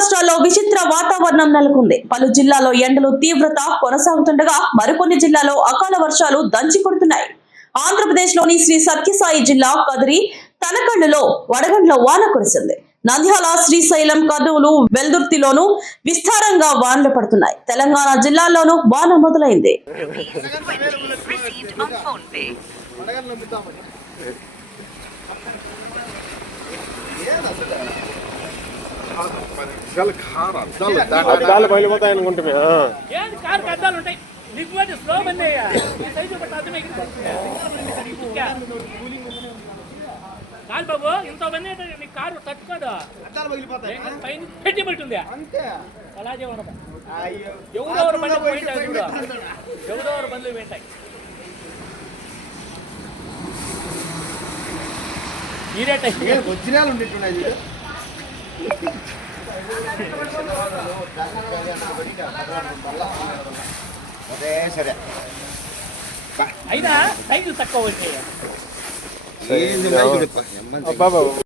రాష్ట్రాల్లో విచిత్ర వాతావరణం నెలకొంది. పలు జిల్లాల్లో ఎండలు తీవ్రత కొనసాగుతుండగా మరికొన్ని జిల్లాల్లో అకాల వర్షాలు దంచి కొడుతున్నాయి. ఆంధ్రప్రదేశ్ లోని శ్రీ సత్యసాయి జిల్లా కదిరి తనకళ్ళలో వడగండ్ల వాన కురిసింది. నంద్యాల, శ్రీశైలం, కర్నూలు, వెల్దుర్తిలోనూ విస్తారంగా వానలు పడుతున్నాయి. తెలంగాణ జిల్లాల్లోనూ వాన మొదలైంది. అద్దాలు పగిలిపోతాయి అనుకుంటున్నా. కాదు బాబు, ఇంతమంది నీ కారు తట్టుకోదు, పైన పెట్టి పెట్టుంది. అలాగే ఉండదు. ఎవరెవరు బండ్లు పోయింటాయి చూడు, ఎవరెవరు బండ్లు పోయింటాయి. వజ్రాలు ఉండేట్టున్నాయి. సరే అయినా సైజు తక్కువ వచ్చాయి.